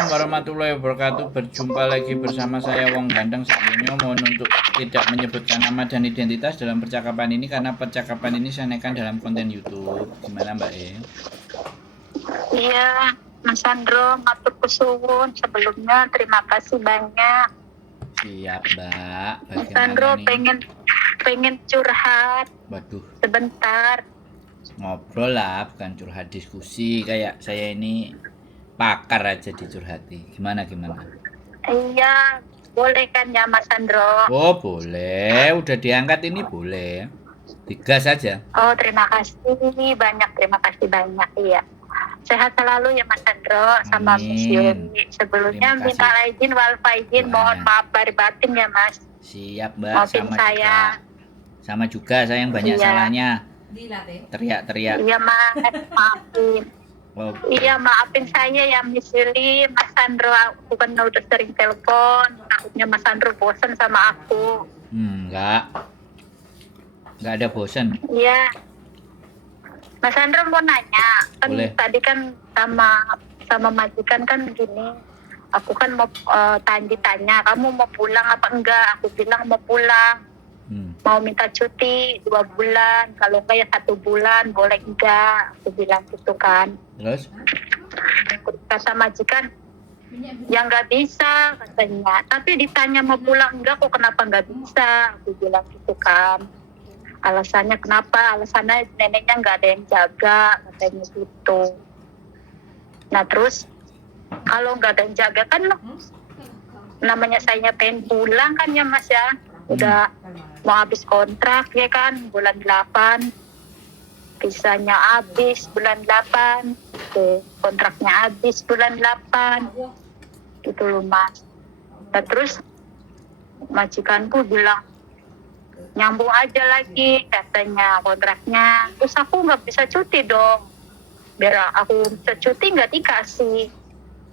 Waalaikumsalam warahmatullahi wabarakatuh. Berjumpa lagi bersama saya Wong Gandeng Sakdonya. Mohon untuk tidak menyebutkan nama dan identitas dalam percakapan ini karena percakapan ini saya naikkan dalam konten YouTube. Gimana Mbak E? Iya, Mas Sandro, matur suwun. Sebelumnya terima kasih banyak. Siap Mbak. Mas Sandro pengen curhat. Waduh. Sebentar. Ngobrol lah, bukan curhat, diskusi. Kayak saya ini pakar aja dicurhati. Gimana? Iya, boleh kan ya Mas Sandro? Oh boleh, udah diangkat ini boleh. Digas saja. Oh, terima kasih banyak. Iya. Sehat selalu ya Mas Sandro sama Miss Yuri. Sebelumnya minta izin wal faizin, mohon maaf dari batin ya Mas. Siap Mbak, maafin sama saya. Sama juga saya yang banyak salahnya. Teriak-teriak. Iya Mas, maafin. Oh. Iya, maafin saya ya Miss Yuli, Mas Sandro. Aku kan udah sering telepon, takutnya Mas Sandro bosan sama aku. Enggak ada bosan. Iya. Mas Sandro mau nanya, kan boleh. Tadi kan sama majikan kan gini, aku kan mau ditanya, kamu mau pulang apa enggak? Aku bilang mau pulang. Mau minta cuti 2 bulan, kalau enggak ya 1 bulan, boleh enggak? Aku bilang gitu kan. Terus? Kata majikan, ya nggak bisa katanya. Tapi ditanya mau pulang enggak, kok kenapa nggak bisa? Aku bilang gitu kan. Alasannya kenapa? Alasannya neneknya nggak ada yang jaga, katanya gitu. Nah terus, kalau nggak ada yang jaga kan, namanya saya pengen pulang kan ya Mas ya. Udah mau habis kontrak ya kan, bulan 8. Visanya habis bulan 8. Kontraknya habis bulan 8. Gitu loh Mas. Nah terus majikanku bilang, nyambung aja lagi katanya kontraknya. Terus aku nggak bisa cuti dong. Biar aku bisa cuti nggak dikasih.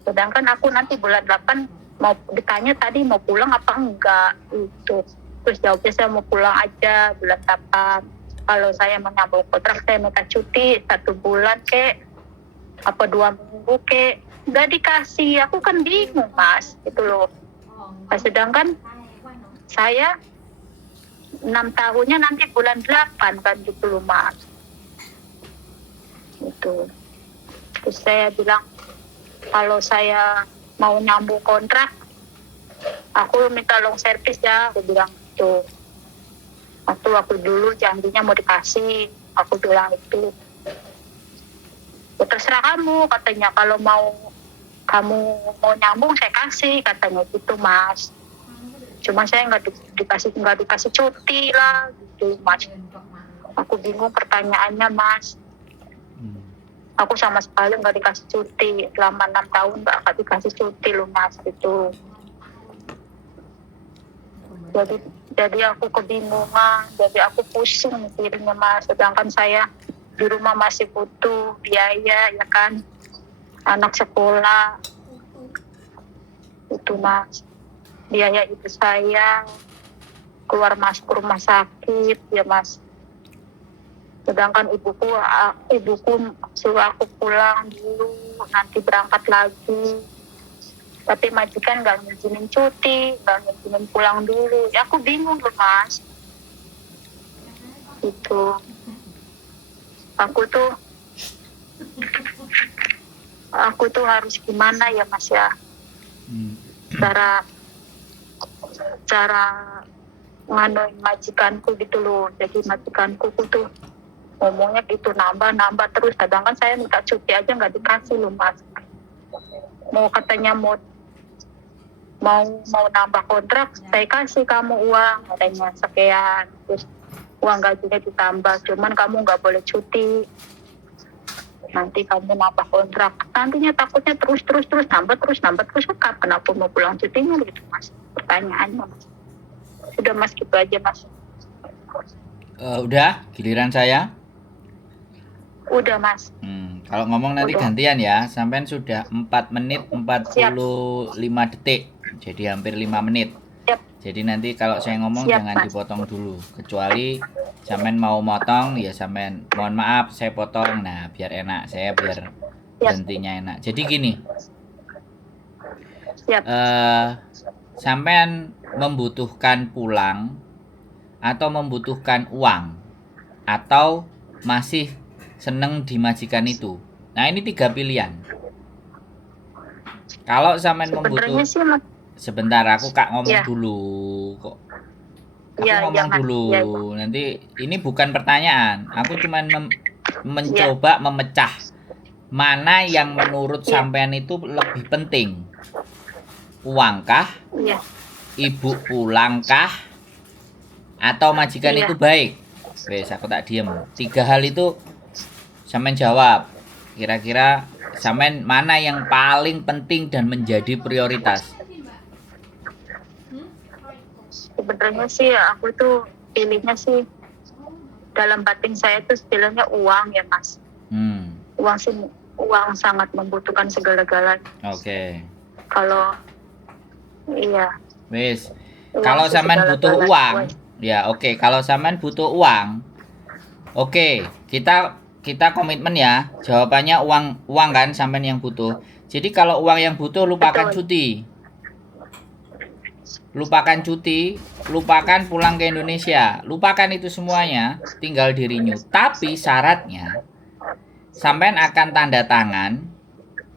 Sedangkan aku nanti bulan 8 mau ditanya tadi mau pulang apa enggak itu. Terus jawabnya saya mau pulang aja bulan 8. Kalau saya menyambung kontrak saya minta cuti 1 bulan kek, apa 2 minggu kek, nggak dikasih. Aku kan bingung Mas, gitu loh. Nah, sedangkan saya 6 tahunnya nanti bulan 8 kan gitu loh Mas. Itu. Terus saya bilang kalau saya mau nyambung kontrak, aku minta long service ya, aku bilang itu. Waktu dulu janjinya mau dikasih, aku bilang itu. Ya, terserah kamu, katanya kalau kamu mau nyambung saya kasih, katanya gitu Mas. Cuma saya nggak dikasih cuti lah, gitu Mas. Aku bingung pertanyaannya Mas. Aku sama sekali nggak dikasih cuti selama 6 tahun, nggak dikasih cuti loh Mas itu. Jadi aku kebingungan, jadi aku pusing mikirnya Mas. Sedangkan saya di rumah masih butuh biaya ya kan, anak sekolah itu Mas, biaya ibu saya keluar masuk rumah sakit ya Mas. Sedangkan ibuku suruh aku pulang dulu, nanti berangkat lagi. Tapi majikan nggak ngizinin cuti, nggak ngizinin pulang dulu. Ya aku bingung loh Mas. Itu. Aku tuh harus gimana ya Mas ya? Cara nganuin majikanku gitu loh. Jadi majikanku tuh ngomongnya gitu nambah terus. Sedangkan saya minta cuti aja nggak dikasih loh Mas. Mau katanya mau nambah kontrak, saya kasih kamu uang, katanya sekian, terus uang gajinya ditambah, cuman kamu nggak boleh cuti, nanti kamu nambah kontrak, nantinya takutnya terus nambah terus, kenapa mau pulang cutinya gitu Mas, pertanyaannya Mas. Sudah Mas, gitu aja Mas. Udah, giliran saya. Udah Mas. Kalau ngomong nanti gantian ya, sampean sudah 4 menit 45 detik. Jadi hampir 5 menit. Siap. Jadi nanti kalau saya ngomong Siap, jangan Mas. dipotong dulu. Kecuali sampean mau motong ya sampean mohon maaf saya potong. Nah, biar enak, saya biar berhentinya enak. Jadi gini. Siap. Sampean membutuhkan pulang atau membutuhkan uang atau masih seneng di majikan itu. Nah, ini 3 pilihan. Kalau sampean Sebenarnya sih Mas. sebentar, aku ngomong Ya. dulu kok. Aku Ya, ngomong Mas. dulu. Ya. Nanti ini bukan pertanyaan. Aku cuman mencoba memecah mana yang menurut sampean itu lebih penting. Uangkah? Iya. Ibu pulangkah? Atau majikan itu baik? Wes, aku tak diem. 3 hal itu sampean jawab. Kira-kira sampean mana yang paling penting dan menjadi prioritas? Sebenarnya sih aku tuh pilihnya sih dalam batin saya tuh pilihnya uang ya Mas. Uang sangat membutuhkan segala-galanya. Oke. Kalau iya. Wes. Kalau sampean butuh uang, ya oke. Kalau sampean butuh uang, oke. Kita komitmen ya. Jawabannya uang kan sampean yang butuh. Jadi kalau uang yang butuh lupakan cuti. Lupakan cuti, lupakan pulang ke Indonesia. Lupakan itu semuanya, tinggal di renew. Tapi syaratnya sampean akan tanda tangan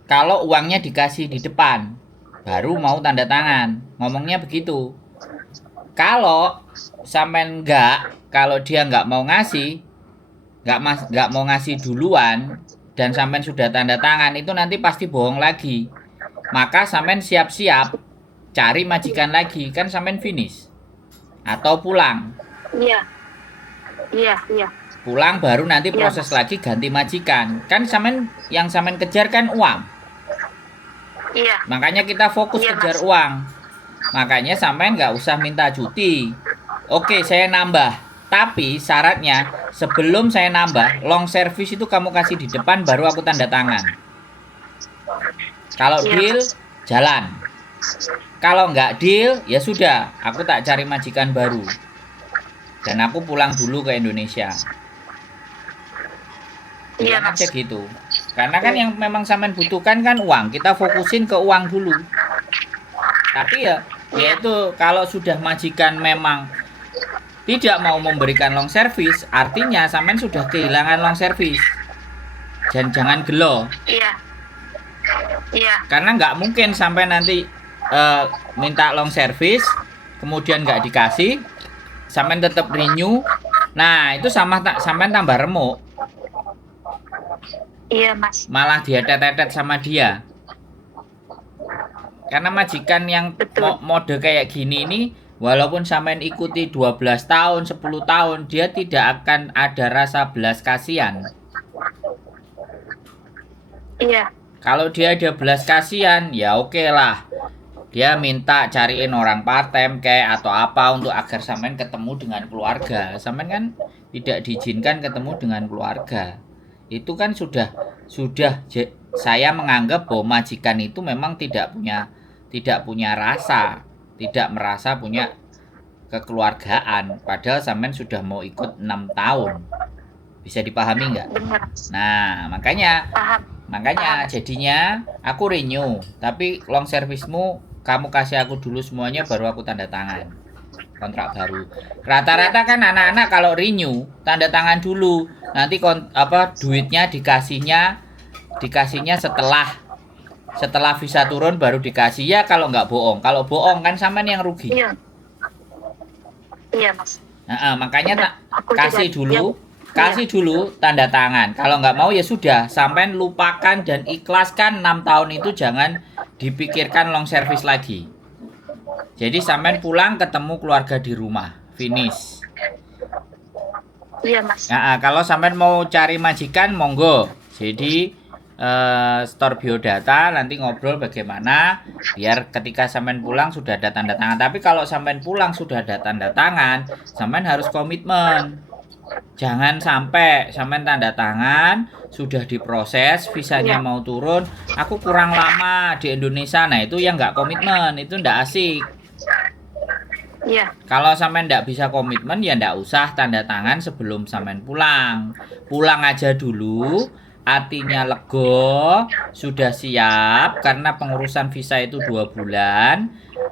kalau uangnya dikasih di depan, baru mau tanda tangan. Ngomongnya begitu. Kalau sampean kalau dia nggak mau ngasih, nggak mau ngasih duluan, dan sampean sudah tanda tangan, itu nanti pasti bohong lagi. Maka sampean siap-siap cari majikan lagi, kan sampean finish atau pulang. Iya. Pulang baru nanti proses lagi ganti majikan. Kan yang sampean kejar kan uang. Iya. Makanya kita fokus kejar uang. Makanya sampean nggak usah minta cuti. Oke, saya nambah. Tapi syaratnya sebelum saya nambah, long service itu kamu kasih di depan baru aku tanda tangan. Kalau deal, jalan. Kalau nggak deal, ya sudah, aku tak cari majikan baru. Dan aku pulang dulu ke Indonesia. Bilang aja gitu. Karena kan yang memang sampean butuhkan kan uang. Kita fokusin ke uang dulu. Tapi ya itu kalau sudah majikan memang tidak mau memberikan long service, artinya sampean sudah kehilangan long service. Dan jangan gelo. Iya. Karena nggak mungkin sampai nanti minta long service, kemudian nggak dikasih, sampean tetap renew. Nah, itu sampean tambah remuk. Iya, Mas. Malah dia tetet sama dia. Karena majikan yang mode kayak gini ini, walaupun sampean ikuti 12 tahun, 10 tahun, dia tidak akan ada rasa belas kasihan. Iya. Kalau dia ada belas kasihan, ya oke lah. Dia minta cariin orang part time kayak atau apa untuk agar sampean ketemu dengan keluarga. Sampean kan tidak diizinkan ketemu dengan keluarga. Itu kan sudah saya menganggap bahwa majikan itu memang tidak punya rasa, tidak merasa punya kekeluargaan, padahal sampean sudah mau ikut 6 tahun. Bisa dipahami nggak? Nah, makanya jadinya aku renew, tapi long servicemu kamu kasih aku dulu semuanya baru aku tanda tangan kontrak baru. Rata-rata kan anak-anak kalau renew tanda tangan dulu, nanti duitnya dikasihnya setelah visa turun baru dikasih ya. Kalau nggak bohong, kalau bohong kan sampean yang rugi. Iya, Mas. Makanya kasih dulu tanda tangan. Kalau nggak mau ya sudah, sampean lupakan dan ikhlaskan 6 tahun itu, jangan dipikirkan long service lagi. Jadi sampean pulang ketemu keluarga di rumah, finish. Iya, Mas. Kalau sampean mau cari majikan monggo. Jadi store biodata, nanti ngobrol bagaimana biar ketika sampean pulang sudah ada tanda tangan. Tapi kalau sampean pulang sudah ada tanda tangan, sampean harus komitmen. Jangan sampai sampean tanda tangan sudah diproses, visanya mau turun, aku kurang lama di Indonesia. Nah, itu yang nggak komitmen, itu nggak asik. Iya. Kalau sampean nggak bisa komitmen ya nggak usah tanda tangan sebelum sampean pulang. Pulang aja dulu, hatinya lego, sudah siap karena pengurusan visa itu 2 bulan.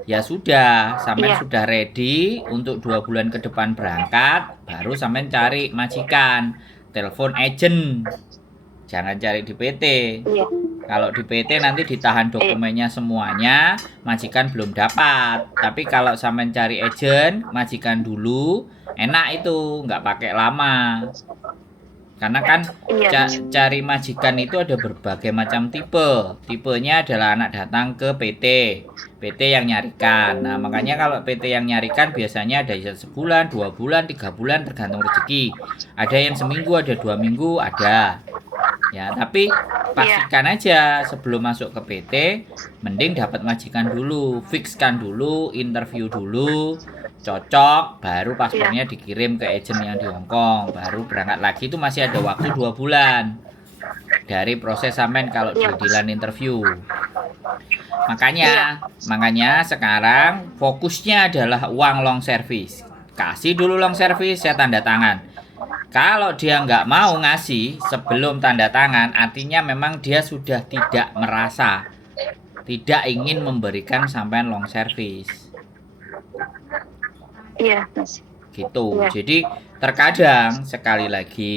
Ya sudah, sampean Iya. sudah ready untuk 2 bulan ke depan berangkat, baru sampean cari majikan, telepon agent. Jangan cari di PT. Iya. Kalau di PT nanti ditahan dokumennya semuanya, majikan belum dapat. Tapi kalau sampean cari agent, majikan dulu, enak itu, nggak pakai lama. Karena kan Iya. cari majikan itu ada berbagai macam tipe. Tipenya adalah anak datang ke PT. PT yang nyarikan. Nah, makanya kalau PT yang nyarikan biasanya ada yang sebulan, 2 bulan, 3 bulan tergantung rezeki. Ada yang seminggu, ada 2 minggu, ada. Ya, tapi pastikan aja sebelum masuk ke PT, mending dapat majikan dulu, fixkan dulu, interview dulu, cocok, baru paspornya dikirim ke agent yang di Hongkong, baru berangkat lagi. Itu masih ada waktu 2 bulan dari proses sampean kalau dealan interview. Makanya sekarang fokusnya adalah uang long service. Kasih dulu long service, saya tanda tangan. Kalau dia nggak mau ngasih sebelum tanda tangan, artinya memang dia sudah tidak merasa, tidak ingin memberikan sampean long service. Iya, Mas. Gitu. Iya. Jadi terkadang sekali lagi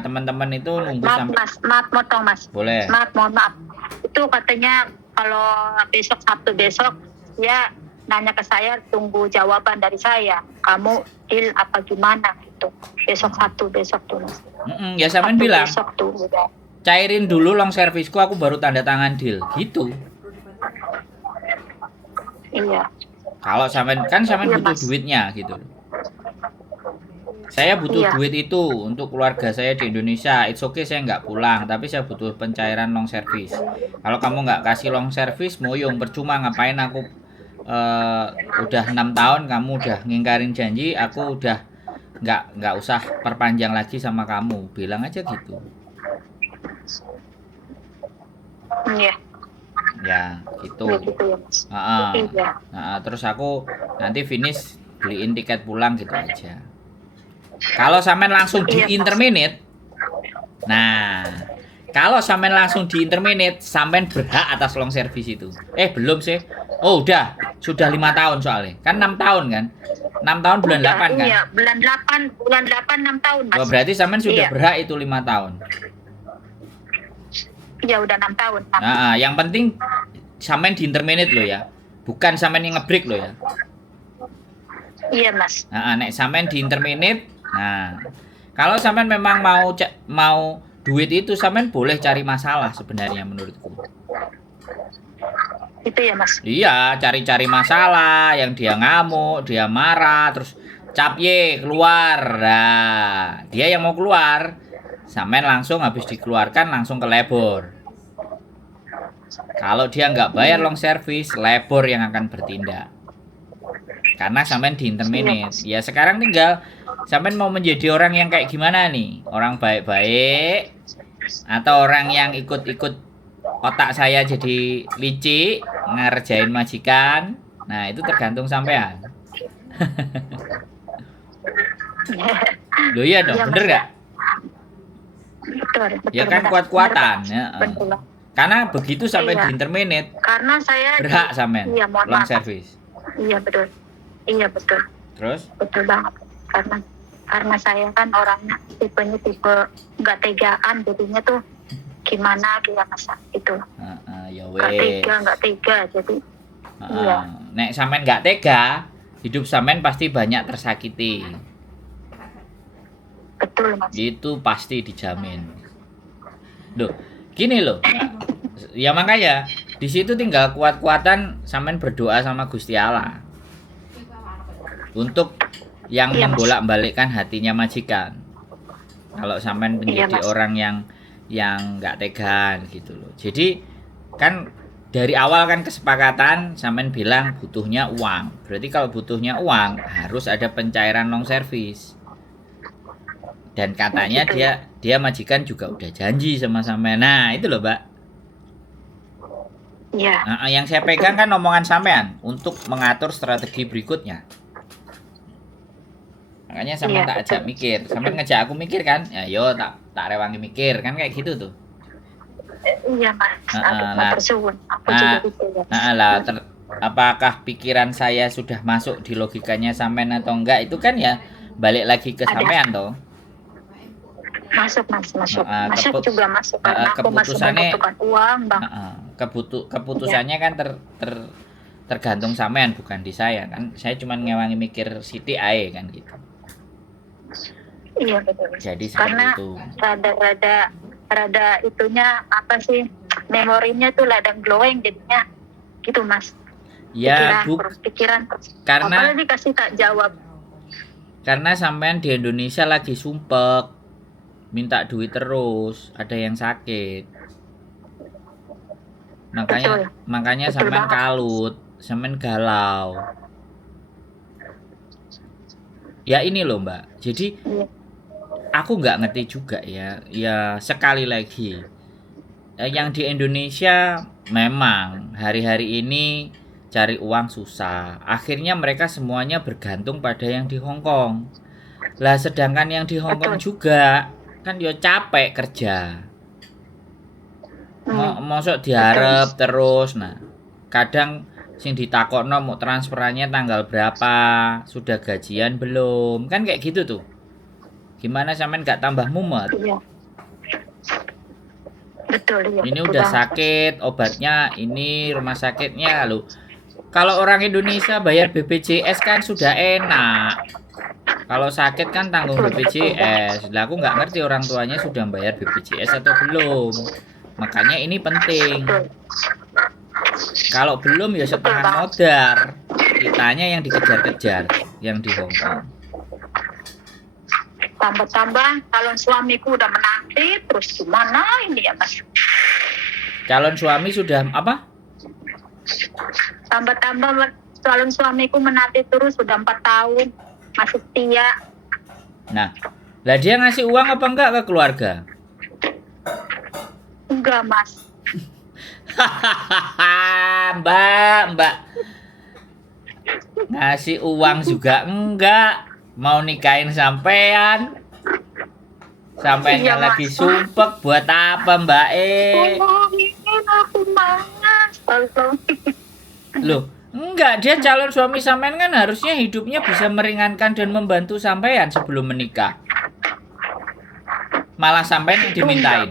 teman-teman itu nunggu Maaf, sampai. Mas. Maaf, motong, Mas. Boleh. Maaf, mohon maaf. Itu katanya kalau besok Sabtu besok, ya nanya ke saya, tunggu jawaban dari saya. Kamu deal apa gimana gitu. Besok Sabtu besok tuh, Mas. Ya sampean Sabtu bilang, besok tuh udah. cairin dulu long serviceku, aku baru tanda tangan deal. Gitu. Iya. Kalau sampean Iya, butuh Mas. duitnya gitu. Saya butuh Iya. duit itu untuk keluarga saya di Indonesia. It's okay saya nggak pulang, tapi saya butuh pencairan long service. Kalau kamu nggak kasih long service, moyong percuma, ngapain aku udah 6 tahun kamu udah ngingkarin janji, aku udah nggak usah perpanjang lagi sama kamu. Bilang aja gitu. Iya. Ya, gitu. Iya gitu ya, Mas. Heeh. Iya. Nah, terus aku nanti finish beliin tiket pulang gitu aja. Kalau sampean langsung di Iya, Mas. interminate, nah, kalau sampean langsung di interminate, sampean berhak atas long service itu. Belum sih. Oh, sudah 5 tahun soalnya. Kan 6 tahun kan? 6 tahun bulan 8 kan? Iya, bulan 8 6 tahun, Mas. Oh, berarti sampean sudah Iya. berhak itu 5 tahun. Iya, udah 6 tahun. Nah, yang penting sampean di interminate loh ya. Bukan sampean yang ngebreak loh ya. Iya, Mas. Nah, nek sampean di interminate, nah, kalau sampean memang mau duit itu, sampean boleh cari masalah sebenarnya menurutku. Itu ya, Mas. Iya, cari-cari masalah, yang dia ngamuk, dia marah, terus capye keluar. Nah, dia yang mau keluar, sampean langsung habis dikeluarkan langsung ke labor. Kalau dia nggak bayar long service, labor yang akan bertindak. Karena sampean di interminate. Ya sekarang tinggal sampean mau menjadi orang yang kayak gimana nih? Orang baik-baik atau orang yang ikut-ikut otak saya jadi licik, ngerjain majikan. Nah, itu tergantung sampean. Loh iya dong, Iya, bener Mas. nggak? Betul. Ya kan benar. kuat-kuatan. Ya. Betul. Karena begitu sampai Iya. di interminate, Karena saya berhak sampean Iya, mohon long maaf. service. Iya, betul. Iya, betul. Terus? Betul banget. Karena saya kan orangnya tipenya tipe nggak tegaan, jadinya tuh gimana dia masa itu. Ya Nggak tega jadi. Iya. Nek sampean nggak tega, hidup sampean pasti banyak tersakiti. Betul, Mas. Itu pasti dijamin. Loh, gini loh. Ya makanya di situ tinggal kuat-kuatan sampean berdoa sama Gusti Allah. Untuk yang Iya, Mas. membolak-balikkan hatinya majikan. Kalau sampean Iya, menjadi Mas. orang yang nggak tegaan gitu loh. Jadi kan dari awal kan kesepakatan sampean bilang butuhnya uang. Berarti kalau butuhnya uang harus ada pencairan long service. Dan katanya Gitu ya. dia majikan juga udah janji sama sampean. Nah, itu loh, Mbak. Iya. Nah, yang saya pegang kan omongan sampean untuk mengatur strategi berikutnya. Makanya sampean tak ajak mikir. Sampean ngajak aku mikir kan? Ya yo tak rewangi mikir kan kayak gitu tuh. Iya mas, Nah, aku suwun. Aku juga gitu ya. apakah pikiran saya sudah masuk di logikanya sampean atau enggak itu kan ya balik lagi ke sampean toh. Masuk mas, masuk. Masuk Keput- juga masuk karena aku masih keputusannya- membutuhkan uang bang. Keputusannya kan tergantung sampean bukan di saya kan. Saya cuma ngewangi mikir Siti ae kan gitu. Iya betul. Jadi seperti Karena itu. rada itunya apa sih, memorinya tuh ladang glowing jadinya gitu mas. Ya, pikiran. karena apalagi dikasih tak jawab. Karena sampean di Indonesia lagi sumpek, minta duit terus, ada yang sakit. Makanya Betul sampean banget. kalut, sampean galau. Ya ini loh Mbak. Jadi Iya. aku nggak ngerti juga ya. Ya sekali lagi, yang di Indonesia memang hari-hari ini cari uang susah. Akhirnya mereka semuanya bergantung pada yang di Hong Kong. Lah sedangkan yang di Hong Kong juga kan yo capek kerja. Mosok diharap terus. Nah, kadang sing ditakokno mau transferannya tanggal berapa, sudah gajian belum, kan kayak gitu tuh. Gimana sampean nggak tambah mumet? Iya. Betul ya. Ini betul udah banget. sakit, obatnya ini rumah sakitnya lo. Kalau orang Indonesia bayar BPJS kan sudah enak. Kalau sakit kan tanggung BPJS. Lah aku nggak ngerti orang tuanya sudah bayar BPJS atau belum. Makanya ini penting. Kalau belum ya setengah modar. Kitanya yang dikejar-kejar, yang di Hong Kong. Tambah-tambah calon suamiku udah menanti, terus gimana ini ya mas? Calon suami sudah apa? Tambah-tambah calon suamiku menanti terus sudah 4 tahun, masih setia. Nah, lah dia ngasih uang apa enggak ke keluarga? Enggak mas. Mbak ngasih uang juga enggak, mau nikahin sampean Iya, lagi Mas. sumpek buat apa Mbak Tolongin aku mas, tolong. Loh enggak, dia calon suami sampean kan harusnya hidupnya bisa meringankan dan membantu sampean sebelum menikah, malah sampean yang dimintain.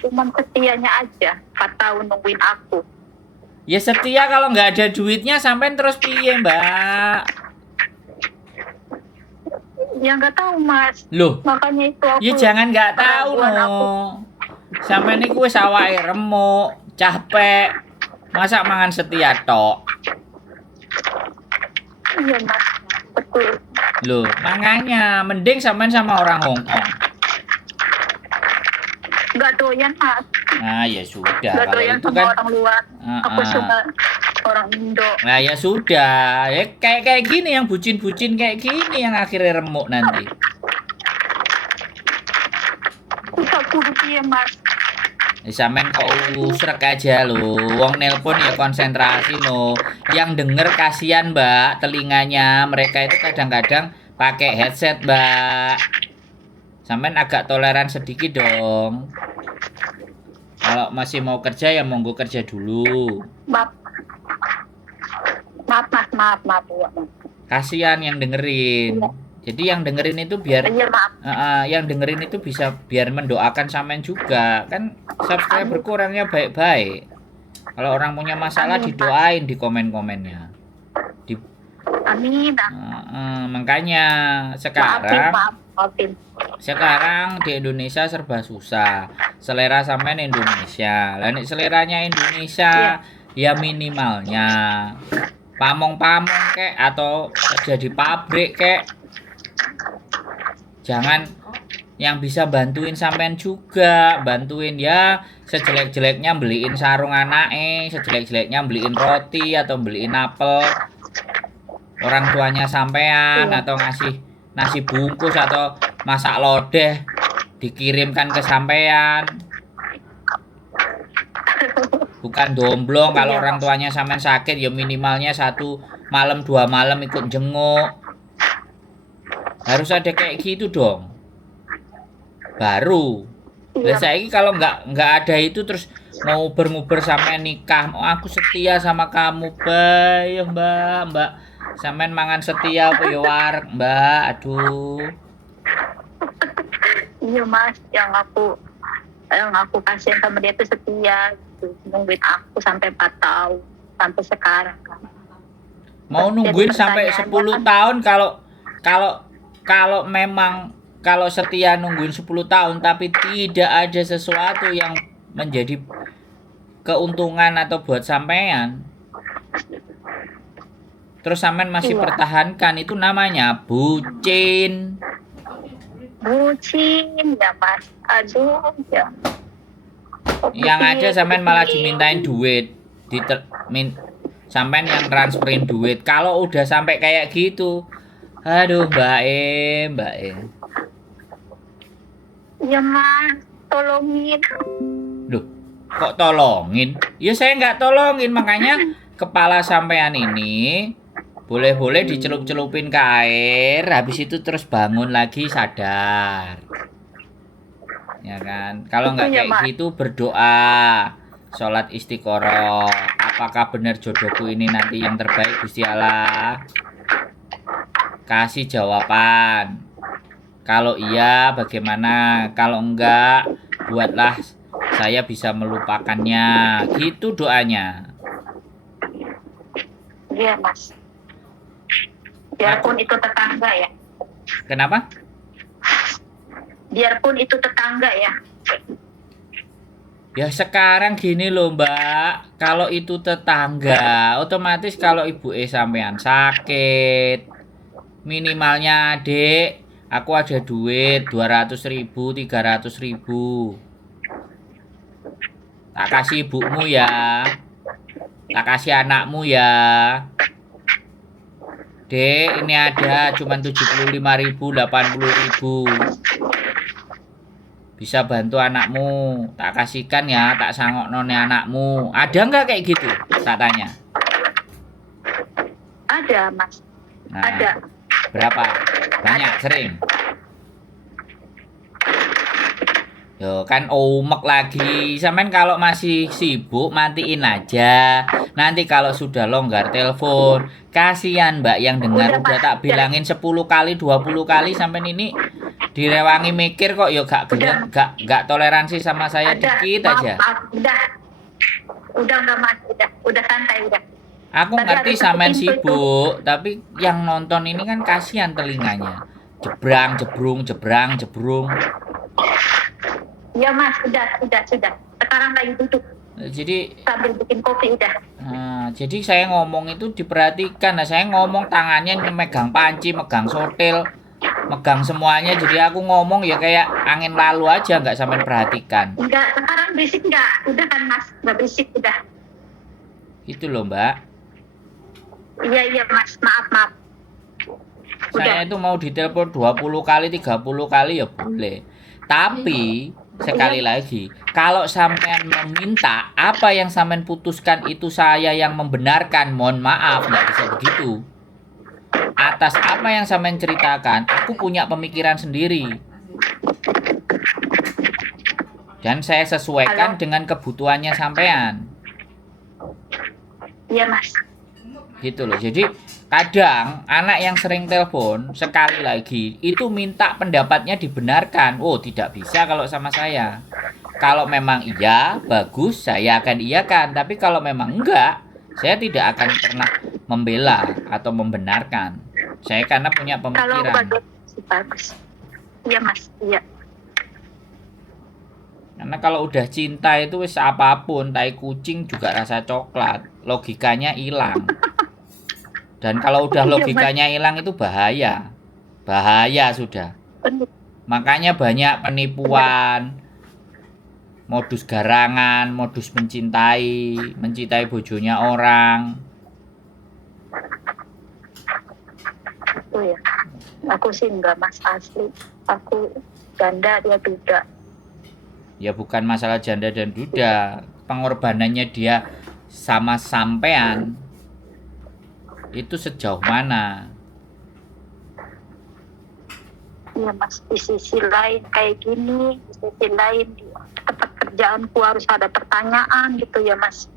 Cuman setianya aja 4 tahun nungguin aku. Ya setia kalau nggak ada duitnya sampean terus piye Mbak? Ya nggak tahu mas. Loh, Makanya itu aku. ya jangan nggak tahu keraguan no. Sampean niku wis awake remuk, capek. Masa mangan setia tok? Iya mas, betul. Loh, makanya mending sampean sama orang Hong Kong. Nggak doyan mas. Nah, ya sudah. Nggak Kalau doyan itu sama kan orang luar. Aku suka orang Indo. Nah, ya sudah. Ya kayak gini yang bucin-bucin kayak gini yang akhirnya remuk nanti. Susah kurus ya mas. Sampean kok usrek aja lo. Wong nelpon ya konsentrasi no. Yang denger kasihan Mbak, telinganya mereka itu kadang-kadang pakai headset Mbak. Sampean agak toleran sedikit dong. Kalau masih mau kerja ya monggo kerja dulu. Maaf mas, maaf. Kasihan yang dengerin. Jadi yang dengerin itu biar Iya maaf. yang dengerin itu bisa biar mendoakan sampean juga. Kan subscriber kurangnya baik-baik. Kalau orang punya masalah didoain di komen-komennya. Amin. Makanya sekarang Maafin. sekarang di Indonesia serba susah. Selera sampean Indonesia. Lah nek seleranya Indonesia ya minimalnya pamong-pamong kek atau kerja di pabrik kek. Jangan yang bisa bantuin sampean juga, bantuin ya sejelek-jeleknya beliin sarung anake, sejelek-jeleknya beliin roti atau beliin apel orang tuanya sampean, atau ngasih nasi bungkus atau masak lodeh dikirimkan ke sampean. Bukan domblong. Kalau orang tuanya sampean sakit ya minimalnya 1 malam 2 malam ikut jenguk. Harus ada kayak gitu dong. Baru. Lah Iya. saiki kalau nggak ada itu terus nguber-nguber sampai nikah, oh, aku setia sama kamu, Mbak. Ya, Mbak. Sampean mangan setia apa ya wareg, Mbak? Aduh. Iya Mas, yang aku kasihan sama dia tuh setia gitu. Nungguin aku sampai 4 tahun sampai sekarang kan. Mau nungguin Jadi sampai pertanyaannya 10 kan, tahun kalau memang kalau setia nungguin 10 tahun tapi tidak ada sesuatu yang menjadi keuntungan atau buat sampean. Terus sampean masih Iya. pertahankan, itu namanya bucin. bucin ya Mas. Aduh ya. Yang ada sampean malah dimintain duit, sampean yang transferin duit. Kalau udah sampai kayak gitu, aduh Mbak E. Ya Mas, tolongin. Loh, kok tolongin? Ya saya nggak tolongin, makanya kepala sampean ini boleh-boleh dicelup-celupin ke air, habis itu terus bangun lagi sadar. Ya kan? Kalau nggak Itu ya, kayak Mas. gitu berdoa, sholat istiqoroh. Apakah benar jodohku ini nanti yang terbaik Gusti Allah? Kasih jawaban. Kalau iya bagaimana? Kalau enggak, buatlah saya bisa melupakannya. Gitu doanya. Iya Mas. Biarpun itu tetangga ya. Kenapa? Biarpun itu tetangga ya. Ya sekarang gini loh Mbak, kalau itu tetangga, otomatis kalau ibu sampean sakit, minimalnya adik, aku ada duit 200.000, 300.000. Tak kasih ibumu ya, tak kasih anakmu ya. Dek, ini ada cuman 75.000, 80.000. Bisa bantu anakmu, tak kasihkan ya, tak sangok none anakmu. Ada nggak kayak gitu? Tak tanya. Ada Mas. Nah, Ada. berapa? Banyak, sering. Yo kan umek lagi. Sampean kalau masih sibuk matiin aja. Nanti kalau sudah longgar telepon, kasihan Mbak yang dengar Udah, udah Mas. tak bilangin 10 kali, 20 kali sampean ini direwangi mikir kok yo gak gelem, gak toleransi sama saya Ada. dikit Maaf, aja. maaf. Udah enggak Mas. Udah santai udah. Aku Tadi ngerti ada satu sampean pintu itu. sibuk, tapi yang nonton ini kan kasihan telinganya. Jebrang, jebrung. Iya Mas, sudah. Sekarang lagi duduk Jadi sambil bikin kopi udah. jadi saya ngomong itu diperhatikan. Nah, saya ngomong tangannya megang panci, megang sotil, megang semuanya. Jadi aku ngomong ya kayak angin lalu aja, nggak sampai perhatikan. Enggak, sekarang berisik enggak? Udah kan Mas, enggak berisik udah. Gitu loh Mbak. Iya Mas, maaf. Saya itu mau ditelepon 20 kali, 30 kali ya boleh. Tapi sekali lagi, kalau sampean meminta apa yang sampean putuskan itu saya yang membenarkan, mohon maaf, nggak bisa begitu. Atas apa yang sampean ceritakan, aku punya pemikiran sendiri. Dan saya sesuaikan dengan kebutuhannya sampean. Iya Mas. Gitu loh. Jadi kadang anak yang sering telepon sekali lagi itu minta pendapatnya dibenarkan. Oh, tidak bisa kalau sama saya. Kalau memang iya, bagus, saya akan iyakan. Tapi kalau memang enggak, saya tidak akan pernah membela atau membenarkan. Saya karena punya Kalau pemikiran. bagus. Iya Mas, iya. Karena kalau udah cinta itu wis apapun, tai kucing juga rasa coklat. Logikanya hilang. Dan kalau udah logikanya hilang itu bahaya. Bahaya sudah. Makanya banyak penipuan, modus garangan, modus mencintai bojonya orang. Itu ya. Aku sih enggak Mas, asli. Aku janda, dia duda. Ya bukan masalah janda dan duda. Pengorbanannya dia sama sampean itu sejauh mana? Iya Mas, di sisi lain kayak gini, di sisi lain di tempat kerjaanku harus ada pertanyaan gitu ya Mas.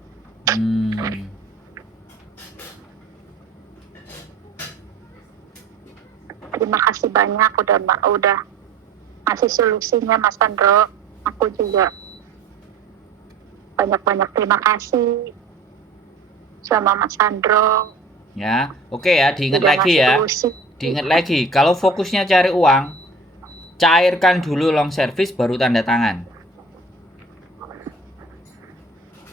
Terima kasih banyak udah ngasih solusinya Mas Sandro. Aku juga banyak terima kasih sama Mas Sandro. Ya, oke ya, diingat Udah lagi ngasih ya. solusi. Diingat lagi, kalau fokusnya cari uang, cairkan dulu long service baru tanda tangan.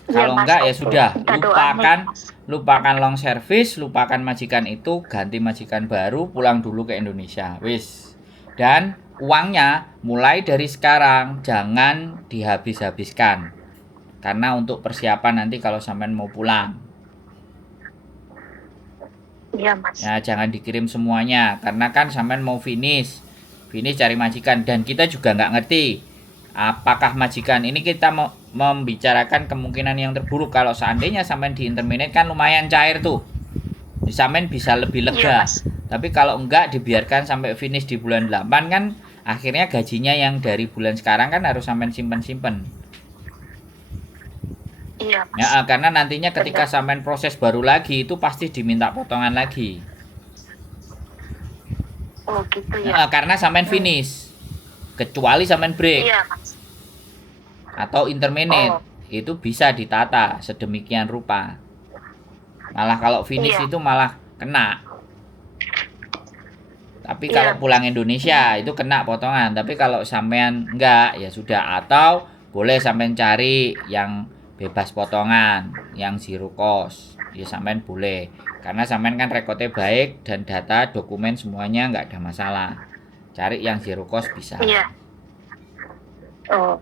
Iya, Kalau Mas, enggak ya oke. sudah, Minta doanya, Mas. lupakan long service, lupakan majikan itu, ganti majikan baru, pulang dulu ke Indonesia. Wis. Dan uangnya mulai dari sekarang jangan dihabis-habiskan. Karena untuk persiapan nanti kalau sampean mau pulang. Iya Mas. Ya, jangan dikirim semuanya karena kan sampean mau finish cari majikan dan kita juga nggak ngerti apakah majikan ini kita membicarakan kemungkinan yang terburuk. Kalau seandainya sampean di interminate kan lumayan cair tuh, sampean bisa lebih lega. Mas. Tapi kalau enggak dibiarkan sampai finish di bulan 8 kan akhirnya gajinya yang dari bulan sekarang kan harus sampean simpen. Iya Mas. Ya, karena nantinya ketika sampean proses baru lagi itu pasti diminta potongan lagi. Oh gitu ya. Karena sampean finish, kecuali sampean break Iya Mas. atau interminate, itu bisa ditata sedemikian rupa. Malah kalau finish itu malah kena. Tapi kalau pulang Indonesia itu kena potongan. Tapi kalau sampean enggak ya sudah, atau boleh sampean cari yang bebas potongan, yang zero cost. Ya sampean boleh. Karena sampean kan rekodnya baik dan data dokumen semuanya enggak ada masalah. Cari yang zero cost bisa. Iya. Oh.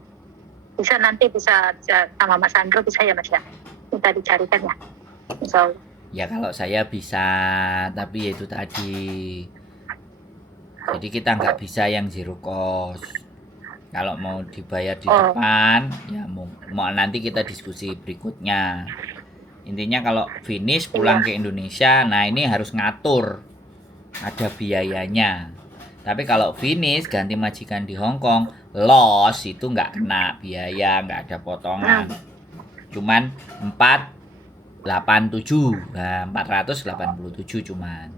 Bisa nanti bisa sama Mas Sandro bisa ya Mas ya. Minta dicarikan ya. Insya Allah. Ya kalau saya bisa, tapi ya itu tadi. Jadi kita nggak bisa yang zero cost. Kalau mau dibayar di depan, ya mau nanti kita diskusi berikutnya. Intinya kalau finish pulang ke Indonesia, nah ini harus ngatur. Ada biayanya. Tapi kalau finish ganti majikan di Hong Kong, loss itu nggak kena biaya, nggak ada potongan. Cuman 487, nah 487 cuman.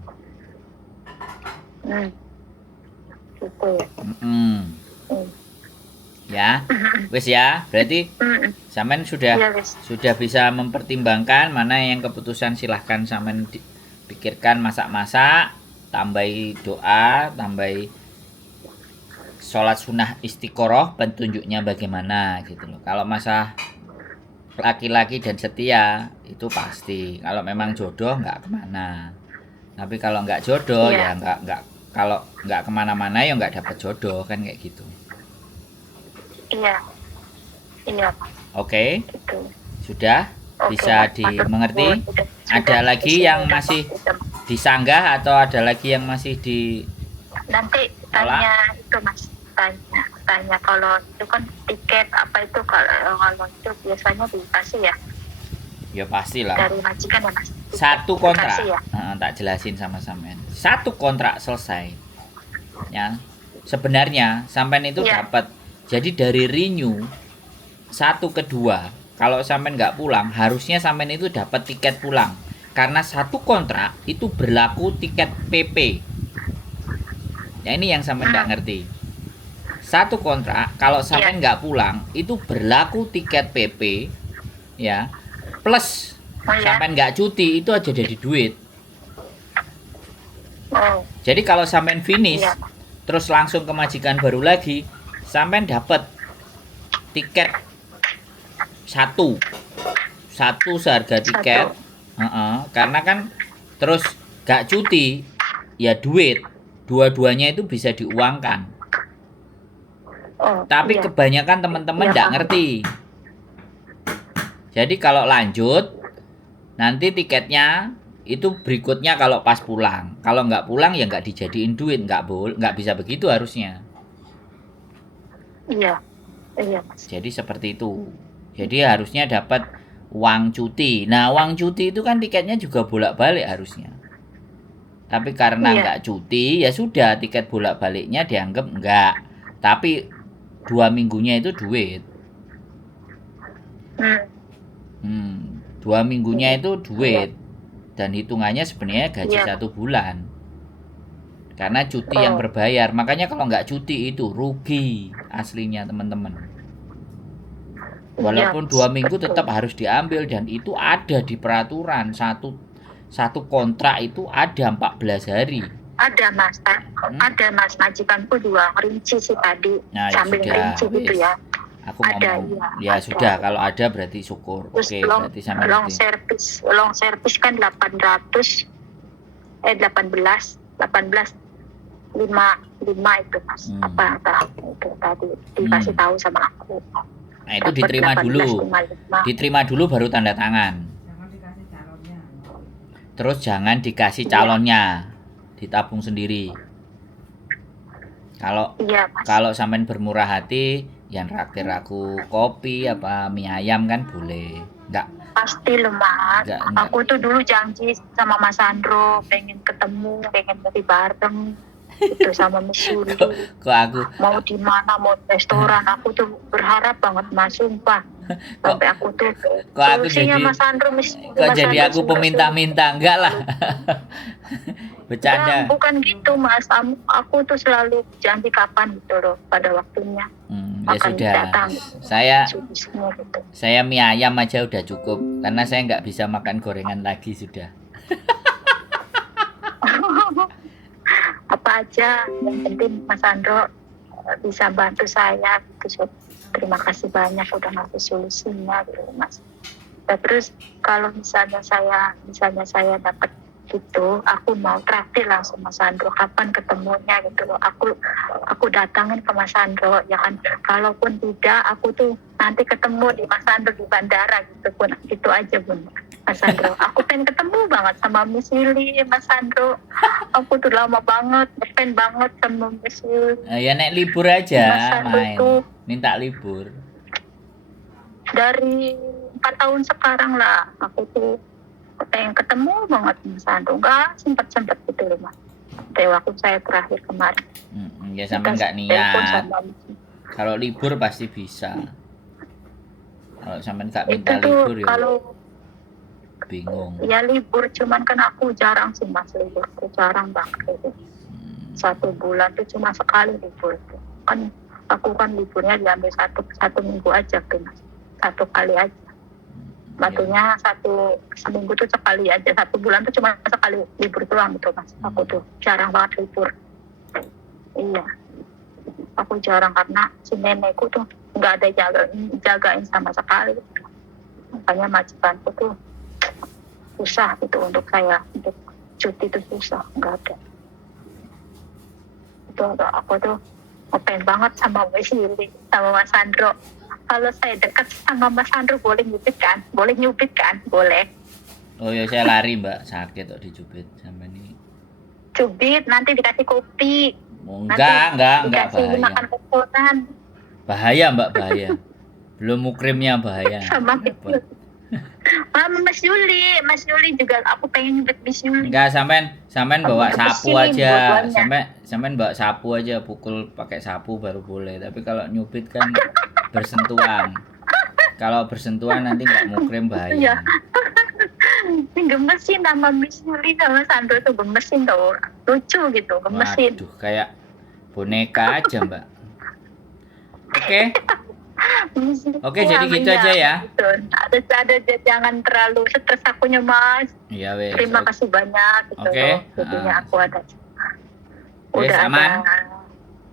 Ya, wes ya, berarti sampean sudah bisa mempertimbangkan mana yang keputusan, silahkan sampean pikirkan, masak-masak, tambahi doa, tambahi sholat sunnah istiqoroh, petunjuknya bagaimana gitu loh. Kalau masalah laki-laki dan setia itu pasti, kalau memang jodoh nggak kemana. Tapi kalau nggak jodoh ya nggak, kalau nggak kemana-mana ya nggak dapat jodoh kan, kayak gitu. Iya. Oke. Gitu. Sudah bisa dimengerti. Ada lagi yang masih disanggah atau ada lagi yang masih di? Nanti tanya itu Mas, tanya kalau itu kan tiket apa itu, kalau itu biasanya dikasih ya? Ya pastilah. Dari majikan ya Mas. Satu kontrak, ya? Tak jelasin sama sampean. Satu kontrak selesai. Ya, sebenarnya sampean itu dapat. Jadi dari renew 1 ke 2, kalau sampean nggak pulang, harusnya sampean itu dapat tiket pulang. Karena satu kontrak itu berlaku tiket PP. Ya ini yang sampean nggak ngerti. Satu kontrak kalau sampean nggak pulang itu berlaku tiket PP, ya. Plus sampean nggak cuti itu aja jadi duit. Jadi kalau sampean finish terus langsung ke majikan baru lagi, sampean dapat tiket satu seharga tiket. Karena kan terus gak cuti ya duit, dua-duanya itu bisa diuangkan. Tapi kebanyakan teman-teman gak ngerti. Jadi kalau lanjut nanti tiketnya itu berikutnya kalau pas pulang. Kalau nggak pulang ya nggak dijadiin duit, nggak bisa begitu harusnya. Iya Mas. Jadi seperti itu. Jadi harusnya dapat uang cuti. Nah uang cuti itu kan tiketnya juga bolak-balik harusnya. Tapi karena Iya. nggak cuti, ya sudah tiket bolak-baliknya dianggap enggak. Tapi 2 minggunya itu duit. Hmm. 2 minggunya itu duit. Dan hitungannya sebenarnya gaji Iya. 1 bulan. Karena cuti yang Oh. berbayar. Makanya kalau nggak cuti itu rugi aslinya teman-teman. Walaupun 2 minggu betul. tetap harus diambil dan itu ada di peraturan. Satu kontrak itu ada 14 hari. Ada mas, ada mas, majikanku juga rinci sih tadi, Nah, ya sambil sudah, rinci gitu wis. ya. Aku Ada, ngomong, iya, ya ada. sudah kalau ada berarti syukur. Terus Oke, berarti sama long ngerti. service kan 18 lima itu mas. Apa itu tadi dikasih tahu sama aku. Nah, itu diterima dulu. Diterima dulu baru tanda tangan. Terus jangan dikasih calonnya, ditabung sendiri. Kalau sampean bermurah hati, yang traktir aku kopi apa mie ayam kan boleh. Enggak. Pasti loh mas. Enggak. Aku tuh dulu janji sama Mas Sandro, pengen ketemu, pengen ngopi bareng. Itu sama Miss Yuli. Kok aku mau di mana, mau restoran, aku tuh berharap banget mas, sumpah. Sampai aku tuh solusinya Mas Sandro, kok jadi aku peminta-minta? Enggak lah. Bercanda. Bukan gitu mas, aku tuh selalu janji kapan gitu loh, pada waktunya ya akan sudah datang. Gitu. Saya mie ayam aja udah cukup karena saya nggak bisa makan gorengan lagi sudah. Apa aja yang penting Mas Sandro bisa bantu saya gitu. Terima kasih banyak udah ngasih solusinya gitu mas. Dan terus kalau misalnya saya dapat gitu, aku mau traktir langsung Mas Sandro, kapan ketemunya gitu loh. Aku datangin ke Mas Sandro ya kan. Kalaupun tidak, aku tuh nanti ketemu di Mas Sandro di bandara gitu pun, gitu aja Bun. Mas Sandro, aku pengen ketemu banget sama Miss Yuli, Mas Sandro. Aku tuh lama banget, pengen banget sama Miss Yuli. Ya nek libur aja main, minta libur. Dari 4 tahun sekarang lah, aku tuh pengen ketemu banget Mas Sandro. Gak sempet gitu loh mas. Dari waktu saya terakhir kemarin. Ya sampai nggak niat. Kalau libur pasti bisa. Kalau sampai nggak minta libur ya. Kalau bingung. Ya libur, cuman kan aku jarang sih mas libur, aku jarang banget gitu. 1 bulan tuh cuma sekali libur tuh. Kan aku kan liburnya diambil satu minggu aja tuh mas, 1 kali aja. Batunya seminggu tuh sekali aja, 1 bulan tuh cuma sekali libur doang gitu mas. Aku tuh jarang banget libur. Iya, aku jarang karena si nenekku tuh nggak ada jagain sama sekali. Makanya majikanku tuh susah gitu untuk saya, untuk cuti itu susah, nggak ada. Itu aku tuh pengen banget sama Miss Yuli, sama Mas Sandro. Kalau saya dekat sama Mas Sandro boleh nyubit kan? Boleh. Oh ya saya lari mbak, sakit kok dicubit sama ini. Cubit nanti dikasih kopi. Enggak bahaya. Makan kokonan. Bahaya mbak, bahaya. Belum mukrimnya bahaya. Sama itu. Mas Yuli juga aku pengen nyubit Miss Yuli. Enggak, sampean bawa sapu aja. Sampean bawa sapu aja, pukul pakai sapu baru boleh. Tapi kalau nyubit kan bersentuhan. Kalau bersentuhan nanti nggak mukrim bahaya. Iya. Gemesin nama Miss Yuli sama Sandro tuh, gemesin tuh, lucu gitu, gemesin. Waduh, kayak boneka aja mbak. Oke, jadi gitu aja ya. Gitu. Ada jangan terlalu stres akunya mas. Iya wes. Terima kasih banyak gitu. Jadinya aku ada. Udah aman. Ada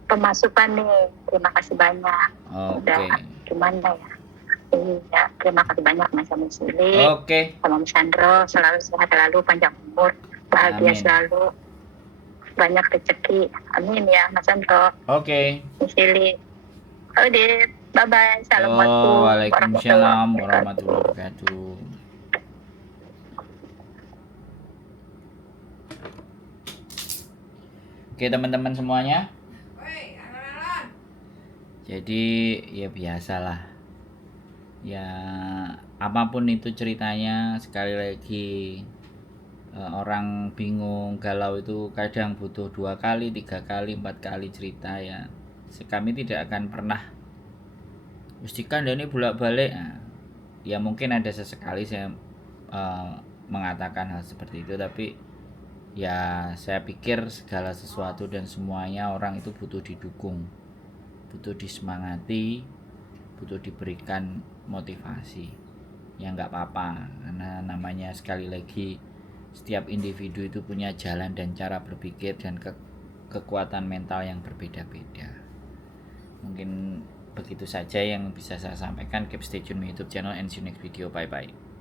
pemasukan nih. Terima kasih banyak. Udah gimana ya? Iya, terima kasih banyak Mas Yuli. Sama Mas Sandro, selalu sehat selalu, panjang umur, bahagia selalu, banyak rezeki. Amin ya Mas Sandro. Mas Yuli. Udah, bye bye. Assalamualaikum. Waalaikumsalam warahmatullahi wabarakatuh. Oke teman-teman semuanya. Jadi ya biasalah. Ya apapun itu ceritanya, sekali lagi orang bingung, galau itu kadang butuh 2 kali, 3 kali, 4 kali cerita ya. Kami tidak akan pernah mestikan ini bolak-balik. Nah, ya mungkin ada sesekali saya mengatakan hal seperti itu, tapi ya saya pikir segala sesuatu dan semuanya orang itu butuh didukung, butuh disemangati, butuh diberikan motivasi. Ya nggak apa-apa, karena namanya sekali lagi setiap individu itu punya jalan dan cara berpikir dan kekuatan mental yang berbeda-beda. Mungkin begitu saja yang bisa saya sampaikan. Keep stay tune di YouTube channel and see you next video. Bye bye.